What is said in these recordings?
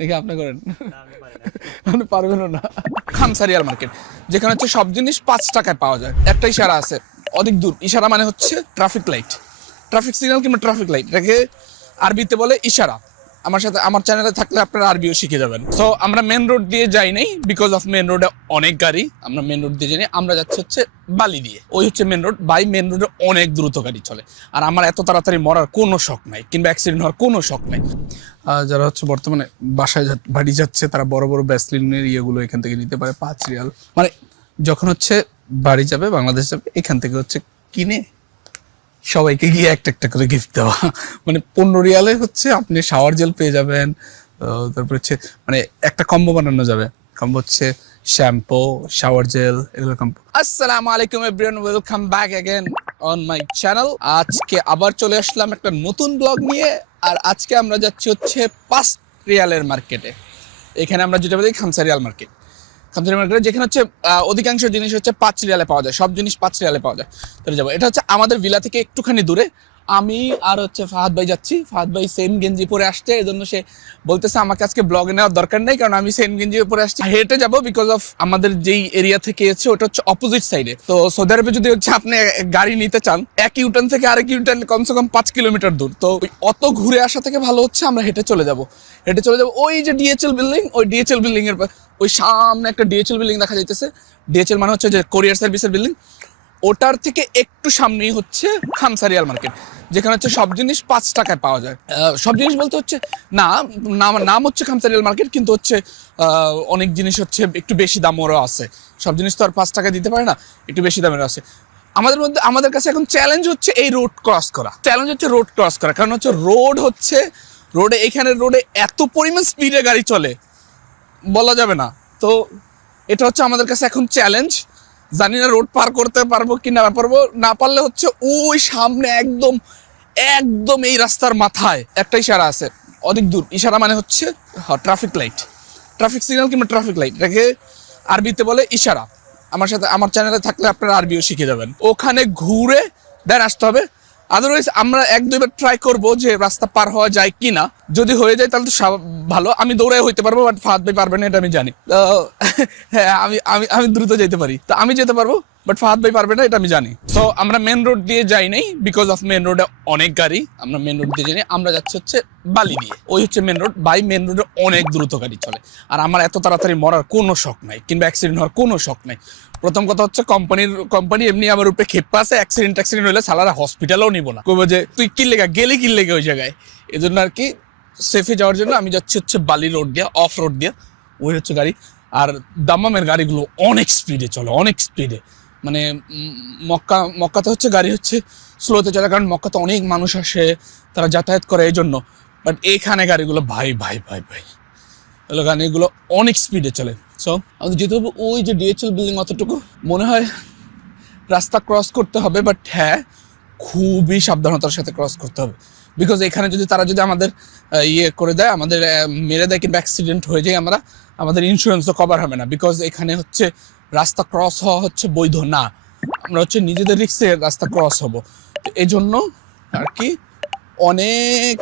দেখি আপনি করেন। আপনি পারবেন না। খামসারিয়াল মার্কেট, যেখানে হচ্ছে সব জিনিস 5 টাকায় পাওয়া যায়। একটা ইশারা আছে, অধিক দূর। ইশারা মানে হচ্ছে ট্রাফিক লাইট, ট্রাফিক সিগন্যাল কিংবা ট্রাফিক লাইট, এটাকে আরবিতে বলে ইশারা। আমার সাথে আমার চ্যানেলে থাকলে আপনারা আরবিও শিখে যাবেন। সো আমরা মেন রোড দিয়ে যাই নাই, বিকজ অফ মেন রোডে অনেক গাড়ি। আমরা মেন রোড দিয়ে যাই, আমরা যাচ্ছি হচ্ছে বালি দিয়ে। ওই হচ্ছে মেন রোড। বাই মেন রোডে অনেক দ্রুত গাড়ি চলে, আর আমার এত তাড়াতাড়ি মরার কোনো শখ নাই, কিংবা অ্যাক্সিডেন্ট হওয়ার কোনো শখ নাই। যারা হচ্ছে বর্তমানে বাসায় বাড়ি যাচ্ছে, তারা বড় বড় ব্যাসলিনের ইয়েগুলো এখান থেকে নিতে পারে 5 রিয়াল। মানে যখন হচ্ছে বাড়ি যাবে, বাংলাদেশ যাবে, এখান থেকে হচ্ছে কিনে সবাইকে গিয়ে একটা একটা করে গিফট দেওয়া। মানে 15 রিয়ালে হচ্ছে আপনি শাওয়ার জেল পেয়ে যাবেন। তারপর হচ্ছে মানে একটা কম্বো বানানো যাবে। কম্বো হচ্ছে শ্যাম্পু, শাওয়ার জেল, এগুলো কম্বো। আসসালামু আলাইকুম everyone, welcome back again on my channel. আজকে আবার চলে আসলাম একটা নতুন ব্লগ নিয়ে। আর আজকে আমরা যাচ্ছি হচ্ছে 5 রিয়ালের মার্কেটে। এখানে আমরা যেটা বলি খামসারিয়াল মার্কেট। খামসারি মার্কেটে যেখানে হচ্ছে অধিকাংশ জিনিস হচ্ছে 5 রিয়ালে পাওয়া যায়, সব জিনিস 5 রিয়ালে পাওয়া যায়। তাহলে যাবো, এটা হচ্ছে আমাদের ভিলা থেকে একটুখানি দূরে। আমি আর হচ্ছে ফাহাদ ভাই যাচ্ছি। ফাহাদ ভাই সেম গেঞ্জি পরে আসছে, এই জন্য সে বলতেছে আমাকে আজকে ব্লগে নেওয়ার দরকার নেই, কারণ আমি সেম গেঞ্জি পরে আসছি। হেঁটে যাবো, বিকজ অফ আমাদের যেই এরিয়া থেকে এসেছে ওটা হচ্ছে অপোজিট সাইডে। তো সৌদি আরবে যদি হচ্ছে আপনি গাড়ি নিতে চান, এক ইউটার্ন থেকে আরেক ইউটার্ন কমসে কম 5 কিলোমিটার দূর। তো অত ঘুরে আসা থেকে ভালো হচ্ছে আমরা হেঁটে চলে যাবো। হেঁটে চলে যাবো ওই যে ডিএচএল বিল্ডিং, ওই ডিএচএল বিল্ডিং এর ওই সামনে একটা ডিএচএল বিল্ডিং দেখা যাইতেছে। ডিএচএল মানে হচ্ছে যে কোরিয়ার সার্ভিসের বিল্ডিং। ওটার থেকে একটু সামনেই হচ্ছে খামসারিয়াল মার্কেট, যেখানে হচ্ছে সব জিনিস 5 টাকায় পাওয়া যায়। সব জিনিস বলতে হচ্ছে না, নাম হচ্ছে খামসারিয়াল মার্কেট, কিন্তু হচ্ছে অনেক জিনিস হচ্ছে একটু বেশি দামেরও আছে। সব জিনিস তো আর 5 টাকায় দিতে পারে না, একটু বেশি দামেরও আছে। আমাদের কাছে এখন চ্যালেঞ্জ হচ্ছে এই রোড ক্রস করা। চ্যালেঞ্জ হচ্ছে রোড ক্রস করা, কারণ হচ্ছে এখানের রোডে এত পরিমাণ স্পিডে গাড়ি চলে, বলা যাবে না। তো এটা হচ্ছে আমাদের কাছে এখন চ্যালেঞ্জ। জানি না রোড পার করতে পারবো কি না পারবো। না পারলে হচ্ছে ওই সামনে একদম একদম এই রাস্তার মাথায় একটা ইশারা আছে, অধিক দূর। ইশারা মানে হচ্ছে ট্রাফিক লাইট, ট্রাফিক সিগন্যাল কিংবা ট্রাফিক লাইট, এটাকে আরবিতে বলে ইশারা। আমার চ্যানেলে থাকলে আপনারা আরবিও শিখে যাবেন। ওখানে ঘুরে দেন আসতে হবে। আদারওয়াইজ আমরা 1-2 বার ট্রাই করবো যে রাস্তা পার হওয়া যায় কি না। যদি হয়ে যায় তাহলে তো ভালো, আমি দৌড়ে হইতে পারবো, বাট ফাহাদ ভাই পারবে না, এটা আমি জানি। হ্যাঁ, আমি দ্রুত যেতে পারি, তো আমি যেতে পারবো, বাট ফাহাদ ভাই পারবে না, এটা আমি জানি। তো আমরা মেন রোড দিয়ে যাই নাই, বিকজ অফ মেন রোডে অনেক গাড়ি। আমরা মেন রোড দিয়ে যাই নাই, আমরা যাচ্ছি হচ্ছে বালি দিয়ে। ওই হচ্ছে মেন রোড। বাই মেন রোডে অনেক দ্রুত গাড়ি চলে, আর আমার এত তাড়াতাড়ি মরার কোনো শখ নাই, কিংবা অ্যাক্সিডেন্ট হওয়ার কোনো শখ নাই। প্রথম কথা হচ্ছে কোম্পানি এমনি আমার উপরে ক্ষেপা আছে। অ্যাক্সিডেন্ট হলে সালারা হসপিটালেও নিব না, কইবো যে তুই গেলি ওই জায়গায়। এই জন্য আর কি সেফে যাওয়ার জন্য আমি যাচ্ছি হচ্ছে বালি রোড দিয়ে, অফ রোড দিয়ে। ওই হচ্ছে গাড়ি। আর দাম্মামের গাড়িগুলো অনেক স্পিডে চলে, অনেক স্পিডে। মানে মক্কাতে হচ্ছে গাড়ি হচ্ছে স্লোতে চলে, কারণ মক্কাতে অনেক মানুষ আসে, তারা যাতায়াত করে এই জন্য। বাট এইখানে গাড়িগুলো ভাই গাড়িগুলো অনেক স্পিডে চলে। সো আমাদের যেতে হবে ওই যে ডিএচএল বিল্ডিং, অতটুকু মনে হয় রাস্তা ক্রস করতে হবে। বাট হ্যাঁ, খুবই সাবধানতার সাথে ক্রস করতে হবে, বিকজ এখানে তারা যদি আমাদের ইয়ে করে দেয়, আমাদের মেরে দেয় কিংবা অ্যাক্সিডেন্ট হয়ে যায়, আমাদের ইন্স্যুরেন্সও কভার হবে না। বিকজ এখানে হচ্ছে রাস্তা ক্রস হওয়া হচ্ছে বৈধ না, আমরা হচ্ছে নিজেদের রিস্কে রাস্তা ক্রস হব। তো এই জন্য আর কি অনেক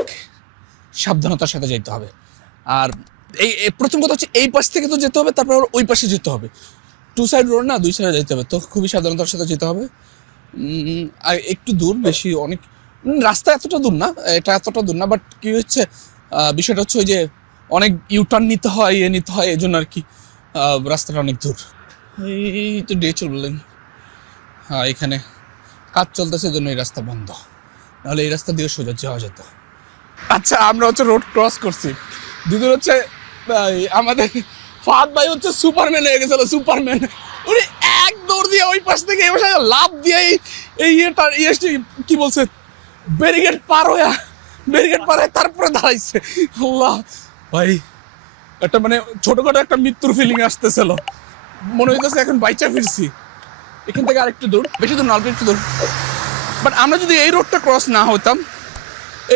সাবধানতার সাথে যেতে হবে। আর এই প্রথম কথা হচ্ছে এই পাশ থেকে তো যেতে হবে, তারপর ওই পাশে যেতে হবে। 2 সাইড রোড না, 2 সাইডে যেতে হবে, তো খুবই সাবধানতার সাথে যেতে হবে। আর একটু দূর, বেশি অনেক রাস্তা এতটা দূর না, এটা এতটা দূর না। বাট কি হচ্ছে বিষয়টা হচ্ছে ওই যে অনেক ইউটার্ন নিতে হয়, এই জন্য আর কি রাস্তাটা অনেক দূর। এই তো ডিএচএল বিল্ডিং। হ্যাঁ, এখানে কাজ চলতেছে, এই জন্য এই রাস্তা বন্ধ, নাহলে এই রাস্তা দিয়ে সোজা যাওয়া যেত। আচ্ছা, আমরা হচ্ছে রোড ক্রস করছি। দুদিন হচ্ছে আমাদের ফাহাদ ভাই হচ্ছে সুপারম্যান হয়ে গেছিল, সুপারম্যান। উনি এক দৌড় দিয়ে ওই পাশ থেকে এই পাশে লাফ দিয়ে কি বলছে, ব্যারিকেড পার হয়ে তারপরে দাঁড়াইছে। আল্লাহ ভাই, একটা মানে ছোটখাটো একটা মৃত্যুর ফিলিং আসতেছিল, মনে হইতেছে এখন বাইচা ফিরছি। এখান থেকে আরেকটু দূর, বেশি দূর না, অল্প একটু দূর। বাট আমরা যদি এই রোডটা ক্রস না হতাম,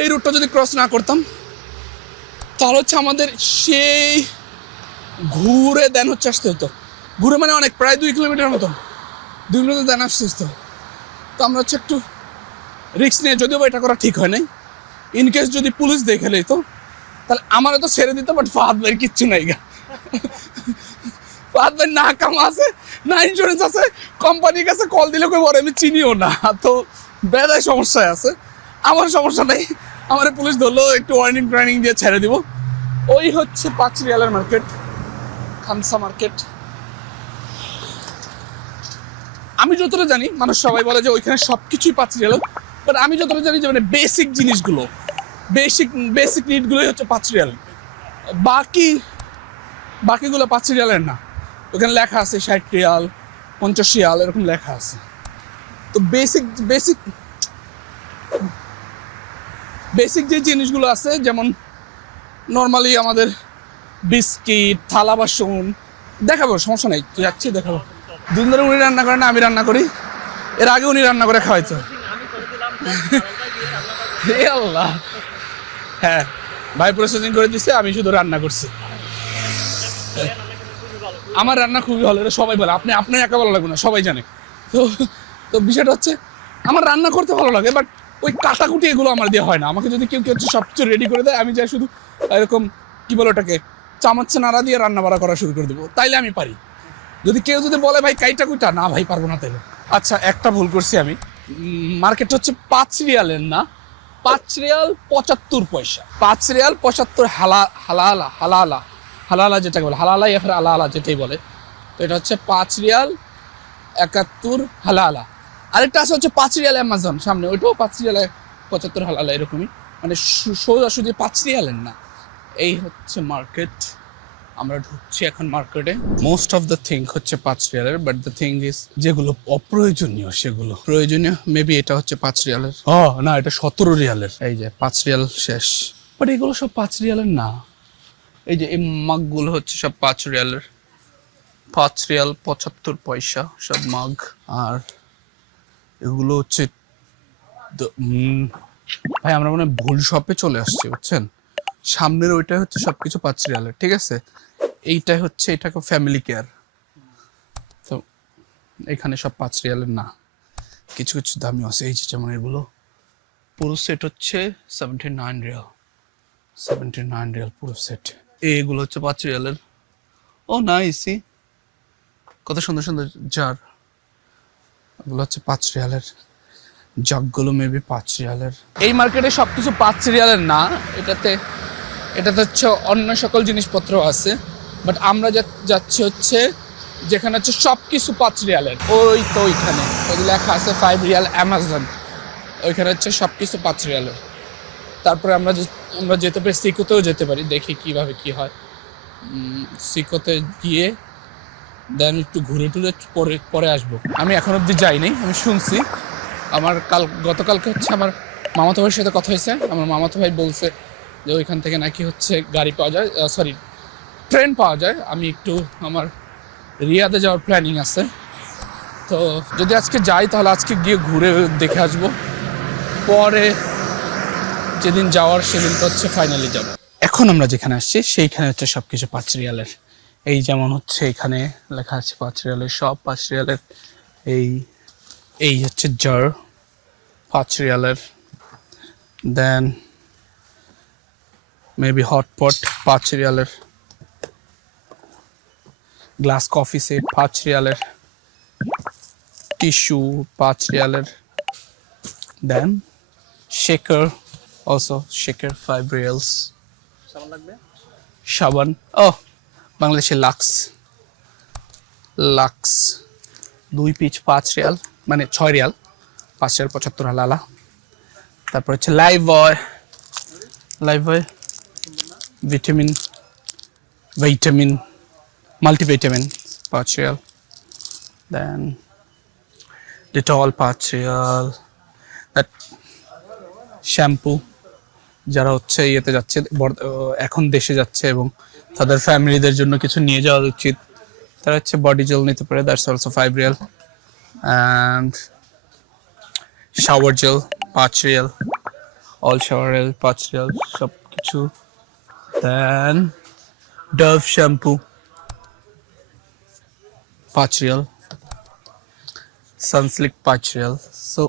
এই রুটটা যদি ক্রস না করতাম, তাহলে হচ্ছে আমাদের সেই ঘুরে দেন হচ্ছে আসতে হতো। ঘুরে মানে অনেক, প্রায় 2 কিলোমিটার মতো, 2 কিলোমিটার দেন আসতে হতো। তো আমরা হচ্ছে একটু রিস্ক নিয়ে, যদিও এটা করা ঠিক হয় নাই। ইনকেস যদি পুলিশ দেখে তো তাহলে আমারও তো ছেড়ে দিত, বাট ফাহাদ ভাইয়ের কিচ্ছু নাই গা। ফাহাদ ভাই না কাম আছে, না ইন্স্যুরেন্স আছে, কোম্পানির কাছে কল দিলে কই বলে আমি চিনিও না, তো বেজায় সমস্যায় আছে। আমার সমস্যা নেই, আমার পুলিশ ধরলো, একটু ওয়ার্নিং ট্রেনিং দিয়ে ছেড়ে দিব। ওই হচ্ছে 5 রিয়ালের মার্কেট, খানসা মার্কেট। আমি যতটা জানি, মানুষ সবাই বলে যে ওইখানে সবকিছুই 5 রিয়াল, বাট আমি যতটা জানি যে মানে বেসিক জিনিসগুলো, বেসিক নিডগুলোই হচ্ছে 5 রিয়াল। বাকিগুলো 5 রিয়ালের না। ওখানে লেখা আছে 60 রিয়াল, 50 রিয়াল এরকম লেখা আছে। তো বেসিক যে জিনিসগুলো আছে, যেমন নর্মালি আমাদের বিস্কিট, থালা বাসন, দেখাবো, সমস্যা নেই, যাচ্ছি দেখাবো। দুদিন ধরে উনি রান্না করেন না, আমি রান্না করি। এর আগে উনি রান্না করে খাওয়াইতো। আল্লাহ, হ্যাঁ ভাই প্রসেসিং করে দিচ্ছে, আমি শুধু রান্না করছি। আমার রান্না খুবই ভালো, এটা সবাই বলে। আপনি একা ভালো লাগবে না, সবাই জানে। তো বিষয়টা হচ্ছে আমার রান্না করতে ভালো লাগে, বাট ওই কাটাকুটি এগুলো আমার দিয়ে হয় না। আমাকে যদি কেউ হচ্ছে সব কিছু রেডি করে দেয়, আমি যাই শুধু এরকম কি বলে ওটাকে, চামচ নাড়া দিয়ে রান্না বাড়া করা শুরু করে দেবো, তাইলে আমি পারি। যদি কেউ যদি বলে ভাই কাইটা কুইটা, না ভাই পারবো না তাইলে। আচ্ছা, একটা ভুল করছি আমি। মার্কেট হচ্ছে 5 রিয়ালের না, 5 রিয়াল 75 পয়সা। 5 রিয়াল 75 হালালা যেটাকে বলে, হালালা ইয়া ফির আলা যেটাই বলে। তো এটা হচ্ছে 5 রিয়াল 71 হালালা। আরেকটা আছে হচ্ছে 5 রিয়াল অ্যামাজন সামনে, ওইটাও 5 রিয়াল 75 হালালা, এরকমই। মানে সোজাসুজি 5 রিয়ালের না। এই হচ্ছে মার্কেট, আমরা ঢুকছি এখন মার্কেটে। মোস্ট অফ দ্য থিং হচ্ছে 5 রিয়ালের, বাট দ্য থিং ইজ যেগুলো অপ্রয়োজনীয় সেগুলো প্রয়োজনীয়। মেবি এটা হচ্ছে 5 রিয়ালের, না এটা 17 রিয়ালের। এই যে 5 রিয়াল শেষ, বাট এগুলো সব 5 রিয়ালের না। এই যে এই মাগগুলো হচ্ছে সব 5 রিয়ালের, 5 রিয়াল 75 পয়সা সব মাগ। আর এগুলো হচ্ছে ভাই আমরা মনে হয় ভুল শপে চলে আসছি, বুঝছেন। সামনের ওইটা হচ্ছে সবকিছু 5 রিয়ালের, ঠিক আছে। এইটাই হচ্ছে, এটাকে ফ্যামিলি কেয়ার। তো এখানে সব 5 রিয়ালের না, কিছু কিছু দামি আছে। এই যে যেমন এগুলো পুরো সেট হচ্ছে 79 রিয়াল, 79 রিয়াল পুরো সেট। এইগুলো হচ্ছে 5 রিয়ালের। ও নাইসি, কত সুন্দর সুন্দর জার। এগুলো হচ্ছে 5 রিয়ালের। জাগগুলো মেবি 5 রিয়ালের। এই মার্কেটে সবকিছু 5 রিয়ালের না, এটাতে হচ্ছে অন্য সকল জিনিসপত্র আছে, বাট আমরা যাচ্ছি হচ্ছে যেখানে হচ্ছে সবকিছু 5 রিয়ালের। ওই তো ওইখানে লেখা আছে 5 রিয়াল অ্যামাজন, ওইখানে হচ্ছে সবকিছু 5 রিয়ালের। তারপরে আমরা যেতে পারি, সিকোতেও যেতে পারি, দেখি কিভাবে কি হয়। সিকোতে গিয়ে দেন একটু ঘুরে টুরে পরে আসবো। আমি এখন অব্দি যাইনি, আমি শুনছি। আমার গতকালকে হচ্ছে আমার মামাতো ভাইয়ের সাথে কথা হয়েছে। আমার মামাতো ভাই বলছে যে ওইখান থেকে নাকি হচ্ছে গাড়ি পাওয়া যায়, সরি ট্রেন পাওয়া যায়। আমি একটু আমার রিয়াদে যাওয়ার প্ল্যানিং আছে, তো যদি আজকে যাই তাহলে আজকে গিয়ে ঘুরে দেখে আসবো। পরে যেদিন যাওয়ার সেদিন তো হচ্ছে ফাইনালি যাব। এখন আমরা যেখানে আসছি সেইখানে হচ্ছে সব কিছু 5 রিয়ালের। এই যেমন হচ্ছে এখানে লেখা আছে 5 রিয়ালের, সব 5 রিয়ালের। এই হচ্ছে জার 5 রিয়ালের। দেন মেবি হটপট 5 রিয়ালের। গ্লাস কফি সেট 5 রিয়ালের। টিস্যু 5 রিয়ালের। দেন শেকার, অলসো শেকার 5 রিয়ালস। সাবান, ও বাংলাদেশে লাক্স 2 পিস 5 রিয়াল, মানে 6 রিয়াল, 5 রিয়াল 75 হালালা। তারপর হচ্ছে লাইভ বয় ভিটামিন মাল্টিভিটামিন 5 রিয়াল। দেন ডেটল 5 রিয়াল। দ্যাট শ্যাম্পু, যারা হচ্ছে ইয়েতে যাচ্ছে, এখন দেশে যাচ্ছে এবং তাদের ফ্যামিলিদের জন্য কিছু নিয়ে যাওয়া উচিত, তারা হচ্ছে বডি জেল নিতে পারে, that's also 5 riyal. And shower gel 5 riyal, all shower gel 5 riyal সব কিছু। Then Dove shampoo 5 riyal, Sunsilk 5 riyal. So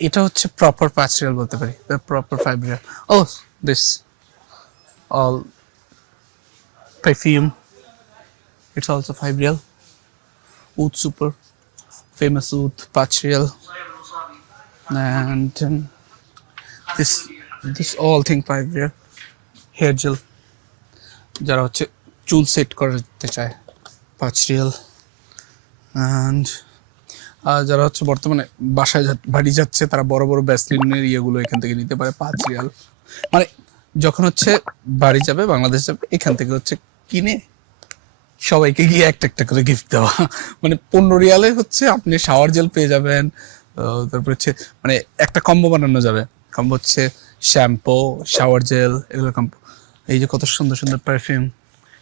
এটা হচ্ছে প্রপার 5 রিয়াল বলতে পারি, প্রপার 5 রিয়াল। ও this all perfume. It's also 5 real. Oud Super, famous Oud, 5 real. And this all thing 5 real. Hair gel, যারা হচ্ছে চুল সেট করতে চায় 5 রিয়াল। অ্যান্ড যারা হচ্ছে বর্তমানে বাসায় বাড়ি যাচ্ছে তারা বড় বড় ভ্যাসলিনের ইয়েগুলো এখান থেকে নিতে পারে 5 রিয়াল। মানে যখন হচ্ছে বাড়ি যাবে বাংলাদেশ যাবে এখান থেকে হচ্ছে কিনে সবাইকে গিয়ে একটা একটা করে গিফট দেওয়া। মানে 15 রিয়ালে হচ্ছে আপনি শাওয়ার জেল পেয়ে যাবেন, তারপর হচ্ছে মানে একটা কম্বো বানানো যাবে। কম্বো হচ্ছে শ্যাম্পু, শাওয়ার জেল, এগুলো কম্বো। এই যে কত সুন্দর সুন্দর পারফিউম,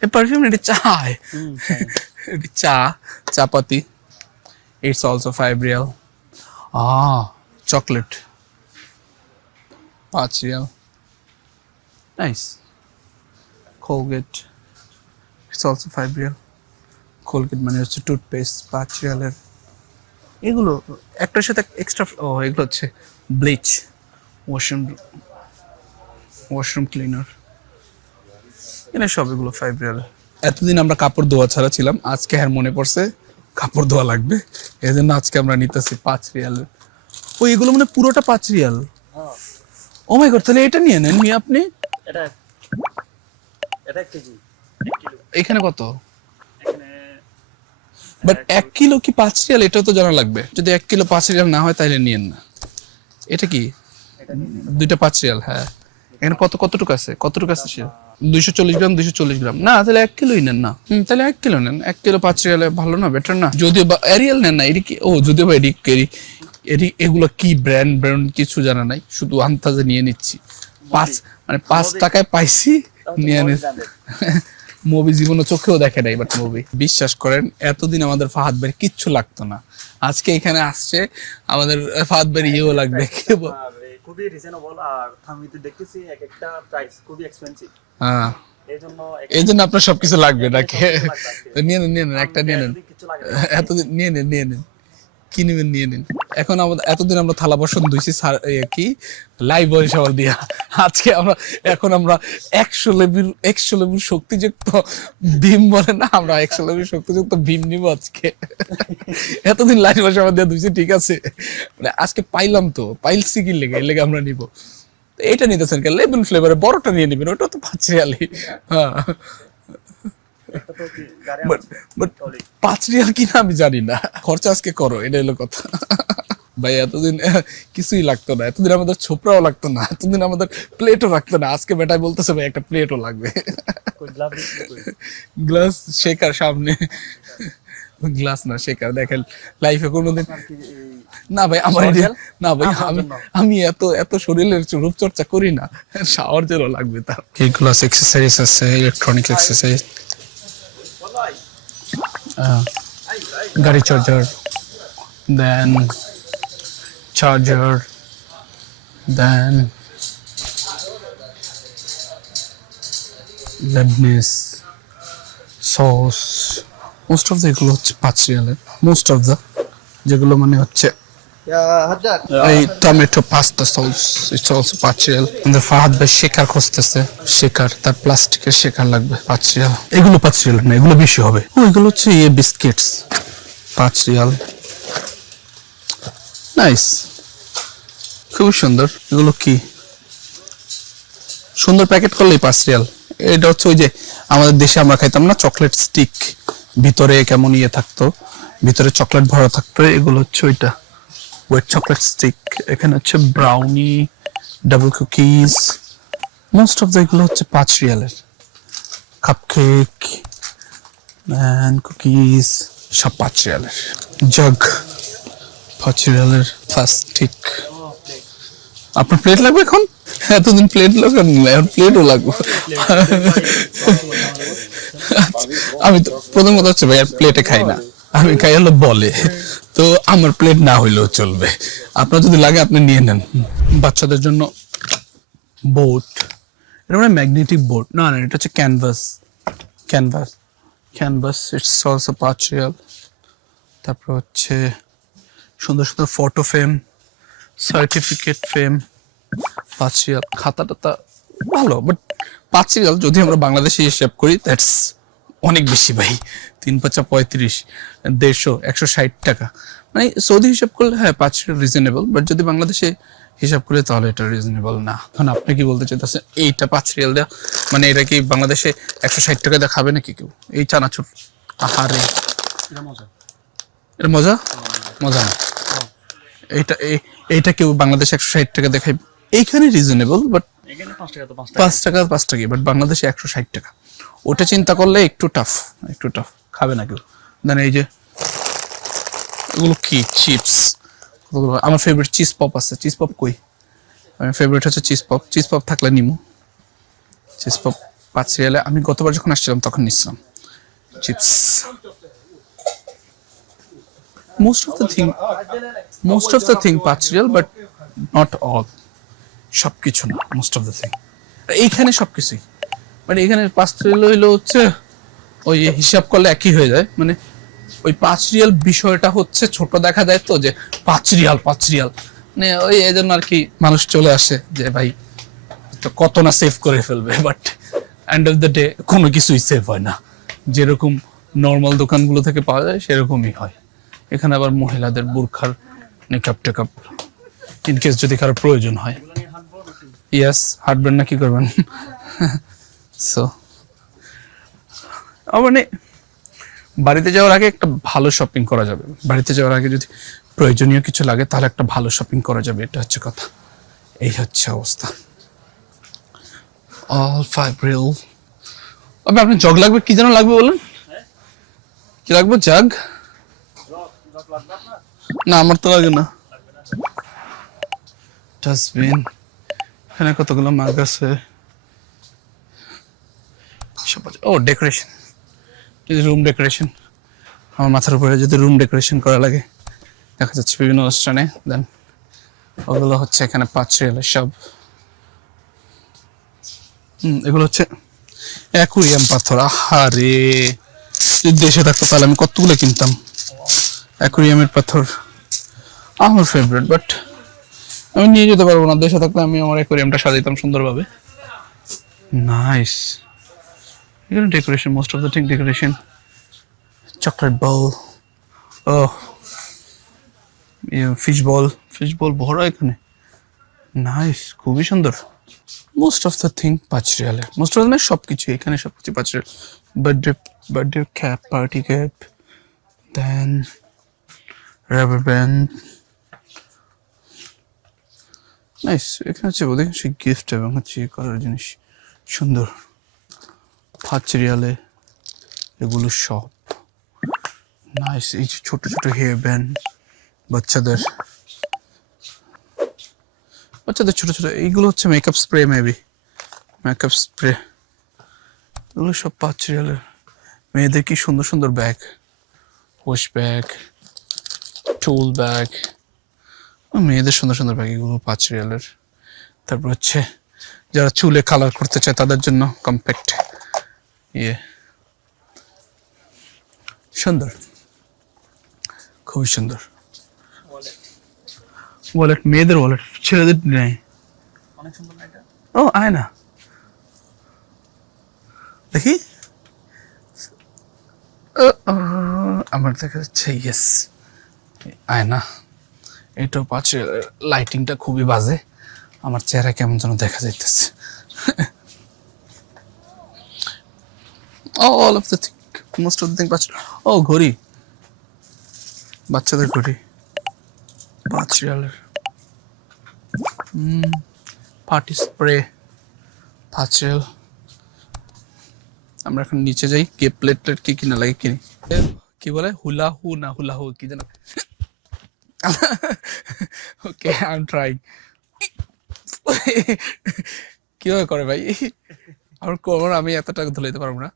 এই পারফিউম এটা চায়, এটি চা পাতি। It's also 5 real. Chocolate, 5 real. Nice. Colgate, it's also 5 real. Colgate মানে হচ্ছে টুথপেস্ট 5 রিয়ালের। এগুলো একটার সাথে এক্সট্রা। এগুলো হচ্ছে ব্লিচ, ওয়াশরুম ক্লিনার, এনে সব এগুলো 5 রিয়াল। এতদিন আমরা কাপড় ধোয়া ছাড়া ছিলাম, আজকে আর মনে পড়ছে কাপড় ধোয়া লাগবে, এই জন্য আজকে আমরা নিতেছি 5 রিয়াল। এগুলো মানে পুরোটা 5 রিয়াল। ও মাই গড, তাহলে এটা নিয়ে নেন মি আপনি। এটা 1 কেজি, 1 কিলো। এখানে কত? এখানে বাট 1 কিলো কি 5 রিয়াল? এটাও তো জানা লাগবে। যদি 1 কিলো 5 রিয়াল না হয় তাহলে নিয়েন না। এটা কি দুইটা 5 রিয়াল? হ্যাঁ। এখানে কতটুকু আছে? 240 গ্রাম, 240 গ্রাম। না তাহলে 1 কিলোই নেন না। তাহলে 1 কিলো নেন। 1 কিলো 5 রিয়ালে ভালো না, বেটার না? যদিও বা এরিয়াল নেন না, এটি কি যদিও বা এগুলো কি ব্র্যান্ড কিছু জানা নাই, শুধু আন্দাজে নিয়ে নিচ্ছি। 5 টাকায় পাইছি, নিয়ে নিচ্ছি। মুভি জীবনে চোখেও দেখে নাই, বাট মুভি বিশ্বাস করেন এতদিন আমাদের ফাহাদ ভাই কিচ্ছু লাগতো না, আজকে এখানে আসছে আমাদের ফাহাদ ভাই ইয়েও লাগবে। খুবই রিজনেবল, আর আমি তো দেখতেছি এক একটা প্রাইস খুবই এক্সপেন্সিভ। হ্যাঁ, এই জন্য আপনার সবকিছু লাগবে নাকি? নিয়ে নেন একটা নিয়ে নেন, এতদিন নিয়ে নেন কি নেবেন নিয়ে নিন। এখন আমাদের এতদিন আমরা থালা বাসন ধুইছি কি লাইভ বরিশাল দিয়া, আজকে এখন আমরা 100 লেবুর শক্তিযুক্ত ভীম বলে না, আমরা 100 লেবুর শক্তিযুক্ত ভীম নিব আজকে। এতদিন লাইভ বরিশাল দিয়া ধুইছি, ঠিক আছে, মানে আজকে পাইলাম তো, পাইলছি কি লেগে, এর লেগে আমরা নিব। এটা নিতেছেন কে? লেমন ফ্লেভারে বড়টা নিয়ে নিবেন, ওটা তো 5 রিয়ালি। হ্যাঁ, বাট 5 রিয়াল কিনা আমি জানি না, খরচা আজকে করো, এটা হলো কথা। ভাই এতদিন কিছুই লাগতো না, এতদিন আমাদের ছোপড়াও লাগতো না, এতদিন আমাদের প্লেটও রাখতো না, আজকে বেটাই বলতেছে ভাই একটা প্লেটও লাগবে। গ্লাস শেকার সামনে, গ্লাস না শেকার, দেখেন লাইফে কোনোদিন না ভাই আমার না ভাই, আমি এত শরীরের রূপচর্চা করি না, শাওয়ার জেলও লাগবে তার। এইগুলো এক্সারসাইজ আছে, ইলেকট্রনিক এক্সারসাইজ, গাড়ি charger, then charger, then Lebanese sauce. Most of the এগুলো হচ্ছে 5 রিয়ালের, মোস্ট অফ দ্য যেগুলো মানে হচ্ছে এই tomato pasta sauce, it's also 5 Real. আমাদের ফাহাদ ভাই শেকার খুঁজতেছে, শেকার, তার প্লাস্টিকের শেকার লাগবে 5 রিয়াল। এগুলো 5 রিয়াল না, এগুলো বেশি হবে। এগুলো হচ্ছে বিস্কিটস, 5 রিয়াল। নাইস, খুব সুন্দর। এগুলো কি সুন্দর প্যাকেট করলেই 5 রিয়াল। এটা হচ্ছে ওই যে আমাদের দেশে আমরা খাইতাম না চকলেট স্টিক, ভিতরে কেমন ইয়ে থাকতো, ভিতরে চকলেট ভরা থাকতো, এগুলো হচ্ছে ওইটা ওয়েট চকলেট স্টিক। এখানে হচ্ছে brownie, double cookies, most of the এগুলো হচ্ছে 5 রিয়ালের। কাপকেক এন্ড কুকিজ সব 5 রিয়ালের। জগ 5 রিয়ালের। প্লাস্টিক। আপনার প্লেট লাগবে এখন? এতদিন প্লেট লাগবে, এখন প্লেটও লাগবে। আমি তো প্রথম কথা হচ্ছে ভাই প্লেটে খাই না, আমি খাই হলো বলে, তো আমার প্লেট না হইলেও চলবে। আপনার যদি লাগে আপনি নিয়ে নেন। বাচ্চাদের জন্য বোট, এটা মানে ম্যাগনেটিক বোট না, এটা হচ্ছে ক্যানভাস, ইটস অলসো 5 রিয়াল। তারপর হচ্ছে সুন্দর সুন্দর photo frame, certificate frame, 5 Real. খাতা টাতা ভালো, বাট 5 রিয়াল যদি আমরা বাংলাদেশে হিসাব করি দ্যাটস অনেক বেশি ভাই। 3 × 5 = 35, 150, 160 টাকা। মানে সৌদি হিসাব করলে হ্যাঁ 5 রিয়াল রিজনেবল, বাট যদি বাংলাদেশে হিসাব করে তাহলে এটা রিজনেবল না। এখন আপনি কি বলতে চাইতেছেন এইটা 5 রিয়াল দেওয়া মানে এটা কি বাংলাদেশে 160 টাকা দিয়ে খাবে নাকি কেউ এই চানাচুর? আহারে এটা মজা। এটা মজা মজা না। এইটা কেউ বাংলাদেশে 160 টাকা দেখাই এইখানে রিজনেবল, বাট এখানে 5 টাকা তো 5 টাকা 5 টাকা, বাট বাংলাদেশে 160 টাকা। ওটা চিন্তা করলে একটু টাফ খাবে না কেউ। দেন এই যে এগুলো কি চিপস, আমার ফেভারিট চিজ পপ আছে। চিজ পপ কই? আমার ফেভারিট হচ্ছে চিজ পপ থাকলে নিমু। চিজ পপ 5 রিয়ালে আমি গতবার যখন আসছিলাম তখন নিচ্ছিলাম chips. most of the thing 5 Real, but not all, সবকিছু না, মোস্ট অফ দ্য থিং। এইখানে সবকিছুই মানে এখানে 5 রিয়াল হইলো হচ্ছে ওই হিসাব করলে একই হয়ে যায়। মানে ওই 5 রিয়াল বিষয়টা হচ্ছে ছোট দেখা যায় তো, যে 5 রিয়াল মানে ওই এই জন্য আর কি মানুষ চলে আসে যে ভাই তো কত না সেভ করে ফেলবে, but end of the day কোনো কিছুই সেভ হয় না। যেরকম নর্মাল দোকানগুলো থেকে পাওয়া যায় সেরকমই হয়। এখানে আবার মহিলাদের বুরখার নিকাপ টেকাপ ইনকেস যদি কারো প্রয়োজন হয়। ইয়াস, হাঁটবেন না কি করবেন? সো মানে বাড়িতে যাওয়ার আগে একটা ভালো শপিং করা যাবে। বাড়িতে যাওয়ার আগে যদি প্রয়োজনীয় কিছু লাগে তাহলে একটা ভালো শপিং করা যাবে, এটা হচ্ছে কথা। এই হচ্ছে অবস্থা। All 5 Real. আবে আপনার জগ লাগবে, কি যেন লাগবে বলেন? কি লাগবে? জাগ? না আমার তো লাগে না। ডাস্টবিন, এখানে কতগুলো মাগ আছে। ও ডেকোরেশন, রুম ডেকোরেশন। আমার মাথার উপরে যদি রুম ডেকোরেশন করা লাগে দেখা যাচ্ছে বিভিন্ন অনুষ্ঠানে, দেন ওগুলো হচ্ছে এখানে 5 রিয়ালের সব। এগুলো হচ্ছে অ্যাকুরিয়াম পাথর। আহারে যদি দেশে থাকতো তাহলে আমি কতগুলো কিনতাম। অ্যাকুরিয়ামের পাথর আমার ফেভারিট, বাট আমি নিয়ে যেতে পারবো না। দেশে থাকলে আমি আমার অ্যাকুরিয়ামটা সাজাইতাম সুন্দরভাবে। নাইস। এখানে decoration, most of the thing decoration. Chocolate ball, ও ফিশ বল ভরা এখানে। নাইস, খুবই সুন্দর। মোস্ট অফ দ্য থিং 5 রিয়ালে, মোস্ট অফ দ্য সবকিছু এখানে সবকিছু 5 রিয়াল। Birthday cap, party cap, then rubber band. Nice. এখানে হচ্ছে বোধহয় সেই গিফট এবং হচ্ছে করার জিনিস সুন্দর। 5 রিয়ালে এগুলো সব নাইস। এই যে ছোট ছোট হেয়ার ব্যান্ড বাচ্চাদের ছোট ছোট, এইগুলো হচ্ছে makeup spray, maybe makeup spray. এগুলো সব 5 রিয়ালের। মেয়েদের কি সুন্দর সুন্দর ব্যাগ, ওয়াশ ব্যাগ, টুল ব্যাগ, মেয়েদের সুন্দর সুন্দর ব্যাগ, এগুলো 5 রিয়ালের। তারপর হচ্ছে যারা চুলে কালার করতে চায় তাদের জন্য কম্প্যাক্ট ইয়ে, সুন্দর, খুবই সুন্দর। ওয়ালেট, মেয়েদের ওয়ালেট, ছেলেদের নেই। অনেক সুন্দর না এটা? ও আয়না দেখি, আমার দেখা যাচ্ছে ইয়েস আয়না। এটাও 5 রিয়ালের। লাইটিংটা খুবই বাজে, আমার চেহারা কেমন যেন দেখা যাইতেছে। All of the thing, most of the thing 5। ও ঘড়ি, বাচ্চাদের ঘড়ি 5 রিয়ালের। Party spray 5 Real. আমরা এখন নিচে যাই, কে প্লেট কি কিনা লাগে কিনি। কি বলে হুলা হু না হুলা হু কি যেন। Okay I am trying. কিভাবে করে ভাই আমার কোমর, আমি এতটা ধুলাইতে পারবো না।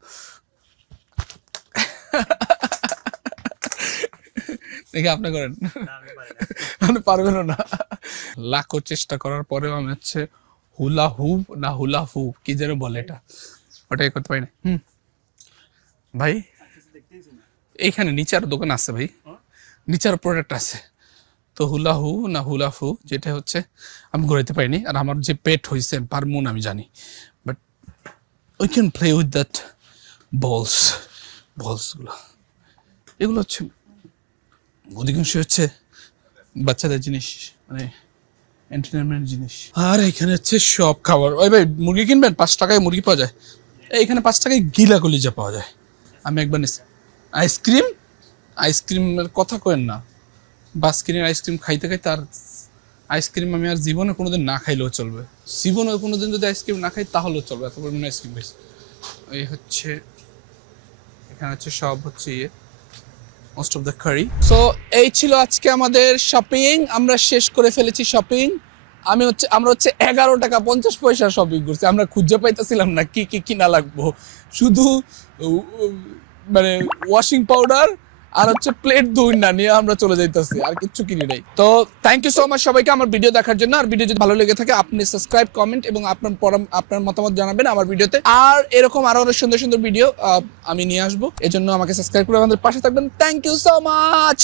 দেখি আপনি করেন। আপনি পারবেন না। লাখো চেষ্টা করার পরেও আমি হচ্ছে হুলা হুপ না হুলা হুপ কি যেন বলে এটা, ওটাই করতে পারি না। ভাই এইখানে নিচে আরো দোকান আছে ভাই, নিচে আরো প্রোডাক্ট আছে। তো হুলা হু না হুলা ফু যেটা হচ্ছে আমি ঘুরাইতে পারিনি। আর আমার যে পেট হয়েছে পারমুন আমি জানি, but we can play with that বলসগুলো। এগুলো হচ্ছে অধিকাংশ হচ্ছে বাচ্চাদের জিনিস, মানে এন্টারটেনমেন্ট জিনিস। আর এখানে হচ্ছে সব খাবার। ওই ভাই মুরগি কিনবেন? 5 টাকায় মুরগি পাওয়া যায় এইখানে, 5 টাকায় গিলা কলিজা পাওয়া যায়। আমি একবার নিচ্ছি আইসক্রিমের কথা কেন না, বাস্কিনের আইসক্রিম খাইতে খাইতে আর আইসক্রিম আমি আর জীবনে কোনোদিন না খাইলেও চলবে, জীবনে কোনোদিন যদি আইসক্রিম না খাই তাহলেও চলবে, এত পরিমাণে আইসক্রিম খাইছি। এই হচ্ছে এখানে হচ্ছে সব হচ্ছে most of the curry. So এই ছিল আজকে আমাদের শপিং, আমরা শেষ করে ফেলেছি শপিং। আমরা হচ্ছে 11 টাকা 50 পয়সা শপিং করছি, আমরা খুঁজে পাইতেছিলাম না কি কি কিনা লাগবো, শুধু মানে ওয়াশিং পাউডার আর হচ্ছে প্লেট দুই না নিয়ে আমরা চলে যাইতেছি, আর কিছু কিনি নাই। তো থ্যাংক ইউ সো মাচ সবাইকে আমার ভিডিও দেখার জন্য। আর ভিডিও যদি ভালো লেগে থাকে আপনি সাবস্ক্রাইব, কমেন্ট এবং আপনার মতামত জানাবেন আমার ভিডিওতে। আর এরকম আরো অনেক সুন্দর সুন্দর ভিডিও আমি নিয়ে আসবো, এজন্য আমাকে সাবস্ক্রাইব করে আমাদের পাশে থাকবেন। Thank you so much.